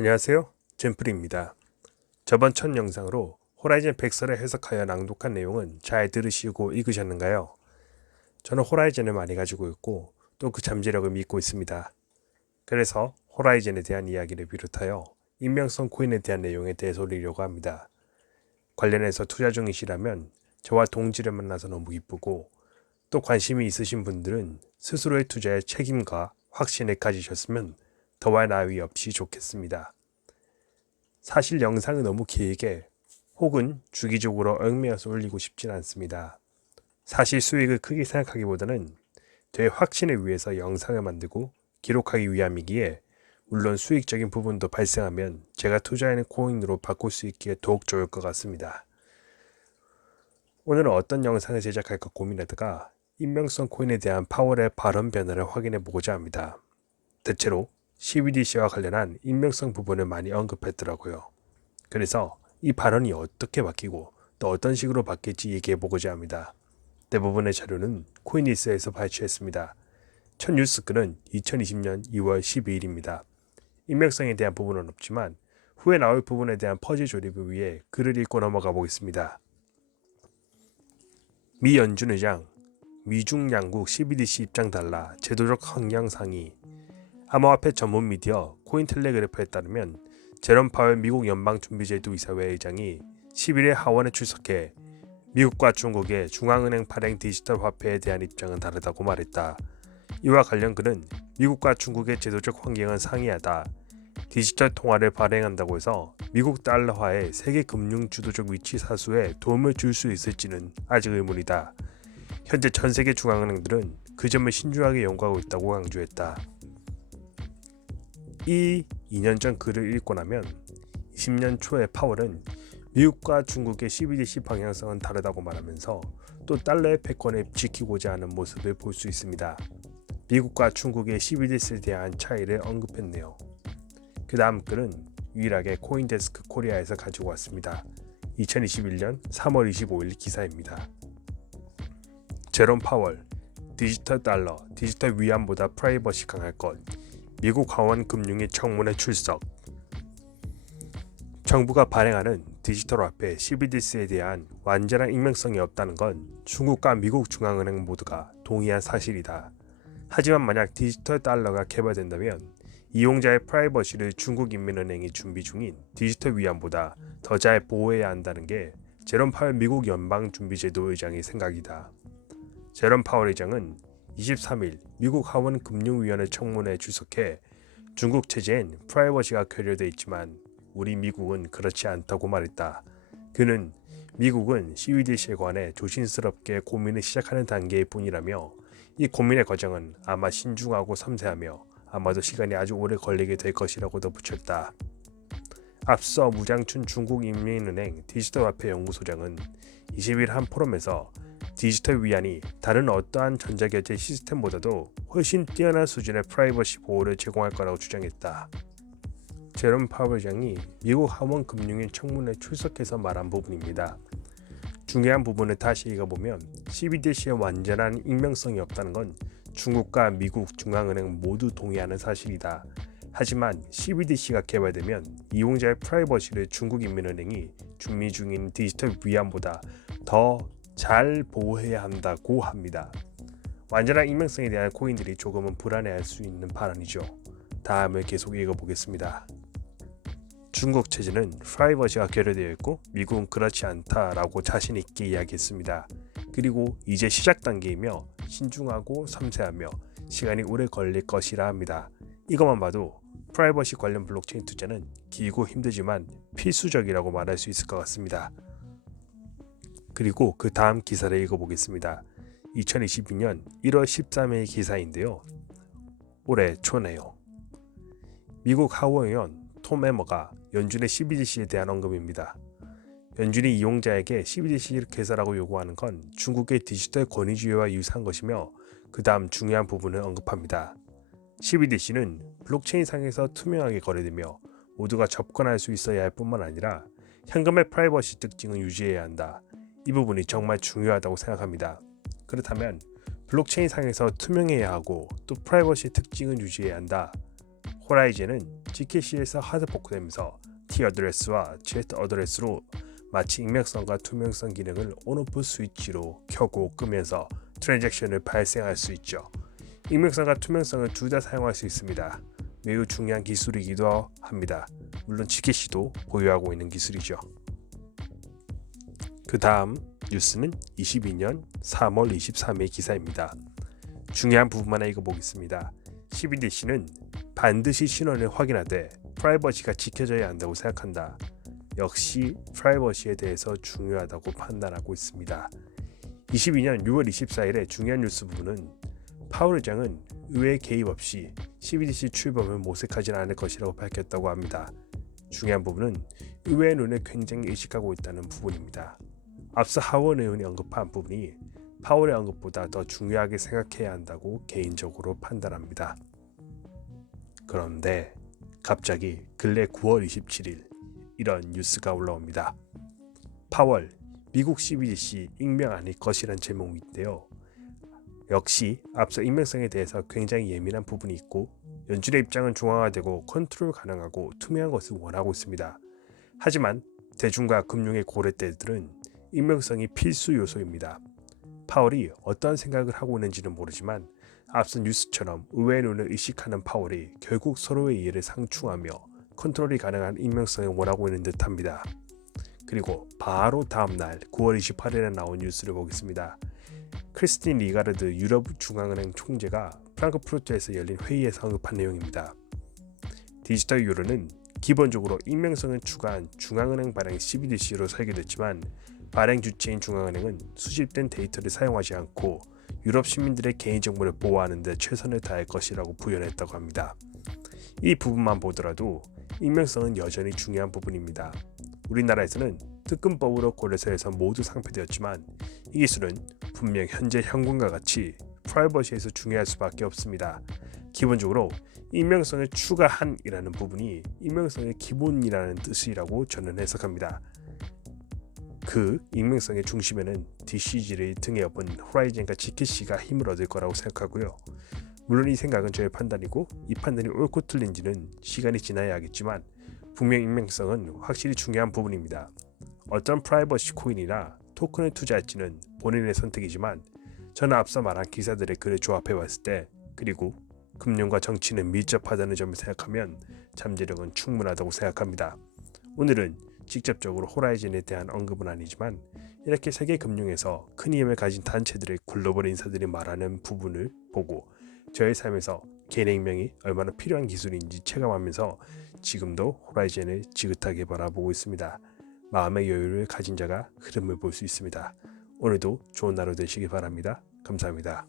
안녕하세요. 젠플입니다. 저번 첫 영상으로 호라이즌 백설을 해석하여 낭독한 내용은 잘 들으시고 읽으셨는가요? 저는 호라이즌을 많이 가지고 있고 또 그 잠재력을 믿고 있습니다. 그래서 호라이즌에 대한 이야기를 비롯하여 익명성 코인에 대한 내용에 대해서 올리려고 합니다. 관련해서 투자 중이시라면 저와 동지를 만나서 너무 기쁘고 또 관심이 있으신 분들은 스스로의 투자에 책임과 확신을 가지셨으면 더할 나위 없이 좋겠습니다. 사실 영상을 너무 길게 혹은 주기적으로 얽매여서 올리고 싶진 않습니다. 사실 수익을 크게 생각하기보다는 제 확신을 위해서 영상을 만들고 기록하기 위함이기에 물론 수익적인 부분도 발생하면 제가 투자하는 코인으로 바꿀 수 있기에 더욱 좋을 것 같습니다. 오늘은 어떤 영상을 제작할까 고민하다가 익명성 코인에 대한 파월의 발언 변화를 확인해 보고자 합니다. 대체로 CBDC와 관련한 익명성 부분을 많이 언급했더라고요. 그래서 이 발언이 어떻게 바뀌고 또 어떤 식으로 바뀔지 얘기해 보고자 합니다. 대부분의 자료는 코인리스에서 발췌했습니다. 첫 뉴스글은 2020년 2월 12일입니다. 익명성에 대한 부분은 없지만 후에 나올 부분에 대한 퍼즐 조립을 위해 글을 읽고 넘어가 보겠습니다. 미 연준 의장, 미중 양국 CBDC 입장 달라 제도적 환경 상의. 암호화폐 전문 미디어 코인텔레그래프에 따르면 제롬 파웰 미국 연방준비제도 이사회 의장이 11일 하원에 출석해 미국과 중국의 중앙은행 발행 디지털 화폐에 대한 입장은 다르다고 말했다. 이와 관련 그는 미국과 중국의 제도적 환경은 상이하다. 디지털 통화를 발행한다고 해서 미국 달러화의 세계 금융 주도적 위치 사수에 도움을 줄 수 있을지는 아직 의문이다. 현재 전 세계 중앙은행들은 그 점을 신중하게 연구하고 있다고 강조했다. 이 2년 전 글을 읽고 나면 20년 초에 파월은 미국과 중국의 CBDC 방향성은 다르다고 말하면서 또 달러의 패권을 지키고자 하는 모습을 볼 수 있습니다. 미국과 중국의 CBDC에 대한 차이를 언급했네요. 그 다음 글은 유일하게 코인데스크 코리아에서 가지고 왔습니다. 2021년 3월 25일 기사입니다. 제롬 파월, 디지털 달러, 디지털 위안보다 프라이버시 강할 것. 미국 하원 금융위 청문회 출석. 정부가 발행하는 디지털 화폐 CBDC에 대한 완전한 익명성이 없다는 건 중국과 미국 중앙은행 모두가 동의한 사실이다. 하지만 만약 디지털 달러가 개발된다면 이용자의 프라이버시를 중국인민은행이 준비 중인 디지털 위안보다 더 잘 보호해야 한다는 게 제롬 파월 미국 연방준비제도 의장의 생각이다. 제롬 파월 의장은 23일 미국 하원 금융위원회 청문회에 출석해 중국 체제엔 프라이버시가 결여되어 있지만 우리 미국은 그렇지 않다고 말했다. 그는 미국은 CBDC에 관해 조심스럽게 고민을 시작하는 단계일 뿐이라며 이 고민의 과정은 아마 신중하고 섬세하며 아마도 시간이 아주 오래 걸리게 될 것이라고 덧붙였다. 앞서 무장춘 중국인민은행 디지털화폐 연구소장은 20일 한 포럼에서 디지털 위안이 다른 어떠한 전자결제 시스템보다도 훨씬 뛰어난 수준의 프라이버시 보호를 제공할 거라고 주장했다. 제롬 파월 의장이 미국 하원 금융위 청문회에 출석해서 말한 부분입니다. 중요한 부분을 다시 읽어보면 CBDC의 완전한 익명성이 없다는 건 중국과 미국 중앙은행 모두 동의하는 사실이다. 하지만 CBDC가 개발되면 이용자의 프라이버시를 중국인민은행이 준비 중인 디지털 위안보다 더 잘 보호해야 한다고 합니다. 완전한 익명성에 대한 코인들이 조금은 불안해할 수 있는 발언이죠. 다음을 계속 읽어보겠습니다. 중국 체제는 프라이버시가 결여되어 있고 미국은 그렇지 않다라고 자신 있게 이야기했습니다. 그리고 이제 시작 단계이며 신중하고 섬세하며 시간이 오래 걸릴 것이라 합니다. 이것만 봐도 프라이버시 관련 블록체인 투자는 길고 힘들지만 필수적이라고 말할 수 있을 것 같습니다. 그리고 그 다음 기사를 읽어보겠습니다. 2022년 1월 13일 기사인데요. 올해 초네요. 미국 하원의원 톰 에머가 연준의 CBDC에 대한 언급입니다. 연준이 이용자에게 CBDC를 개설하고 요구하는 건 중국의 디지털 권위주의와 유사한 것이며 그 다음 중요한 부분을 언급합니다. CBDC는 블록체인상에서 투명하게 거래되며 모두가 접근할 수 있어야 할 뿐만 아니라 현금의 프라이버시 특징을 유지해야 한다. 이 부분이 정말 중요하다고 생각합니다. 그렇다면 블록체인상에서 투명해야 하고 또 프라이버시 특징을 유지해야 한다. 호라이즌은 GKC에서 하드포크되면서 T 어드레스와 Z 어드레스로 마치 익명성과 투명성 기능을 온오프 스위치로 켜고 끄면서 트랜잭션을 발생할 수 있죠. 익명성과 투명성을 둘 다 사용할 수 있습니다. 매우 중요한 기술이기도 합니다. 물론 GKC도 보유하고 있는 기술이죠. 그 다음 뉴스는 22년 3월 23일 기사입니다. 중요한 부분만 읽어보겠습니다. CBDC는 반드시 신원을 확인하되 프라이버시가 지켜져야 한다고 생각한다. 역시 프라이버시에 대해서 중요하다고 판단하고 있습니다. 22년 6월 24일의 중요한 뉴스 부분은 파월 의장은 의회 개입 없이 CBDC 출범을 모색하지 않을 것이라고 밝혔다고 합니다. 중요한 부분은 의회의 눈을 굉장히 의식하고 있다는 부분입니다. 앞서 하원 의원이 언급한 부분이 파월의 언급보다 더 중요하게 생각해야 한다고 개인적으로 판단합니다. 그런데 갑자기 근래 9월 27일 이런 뉴스가 올라옵니다. 파월, 미국 CBDC 익명 아닐 것이란 제목인데요. 역시 앞서 익명성에 대해서 굉장히 예민한 부분이 있고 연준의 입장은 중앙화되고 컨트롤 가능하고 투명한 것을 원하고 있습니다. 하지만 대중과 금융의 고렛대들은 익명성이 필수 요소입니다. 파월이 어떤 생각을 하고 있는지는 모르지만 앞선 뉴스처럼 의외의 눈을 의식하는 파월이 결국 서로의 이해를 상충하며 컨트롤이 가능한 익명성을 원하고 있는 듯합니다. 그리고 바로 다음날 9월 28일에 나온 뉴스를 보겠습니다. 크리스틴 리가르드 유럽중앙은행 총재가 프랑크푸르트에서 열린 회의에서 언급한 내용입니다. 디지털 유로는 기본적으로 익명성을 추가한 중앙은행 발행 CBDC로 설계됐지만 발행 주체인 중앙은행은 수집된 데이터를 사용하지 않고 유럽 시민들의 개인정보를 보호하는 데 최선을 다할 것이라고 부연했다고 합니다. 이 부분만 보더라도 익명성은 여전히 중요한 부분입니다. 우리나라에서는 특근법으로 고려사에서 모두 상폐되었지만 이 기술은 분명 현재 현금과 같이 프라이버시에서 중요할 수밖에 없습니다. 기본적으로 익명성을 추가한이라는 부분이 익명성의 기본이라는 뜻이라고 저는 해석합니다. 그 익명성의 중심에는 DCG를 등에 업은 호라이즌과 GKC가 힘을 얻을 거라고 생각하고요. 물론 이 생각은 저의 판단이고 이 판단이 옳고 틀린지는 시간이 지나야 하겠지만 분명 익명성은 확실히 중요한 부분입니다. 어떤 프라이버시 코인이나 토큰을 투자할지는 본인의 선택이지만 저는 앞서 말한 기사들의 글을 조합해 봤을 때 그리고 금융과 정치는 밀접하다는 점을 생각하면 잠재력은 충분하다고 생각합니다. 오늘은 직접적으로 호라이즌에 대한 언급은 아니지만 이렇게 세계 금융에서 큰 힘을 가진 단체들의 글로벌 인사들이 말하는 부분을 보고 저의 삶에서 개인의 익명이 얼마나 필요한 기술인지 체감하면서 지금도 호라이즌을 지긋하게 바라보고 있습니다. 마음의 여유를 가진 자가 흐름을 볼 수 있습니다. 오늘도 좋은 하루 되시기 바랍니다. 감사합니다.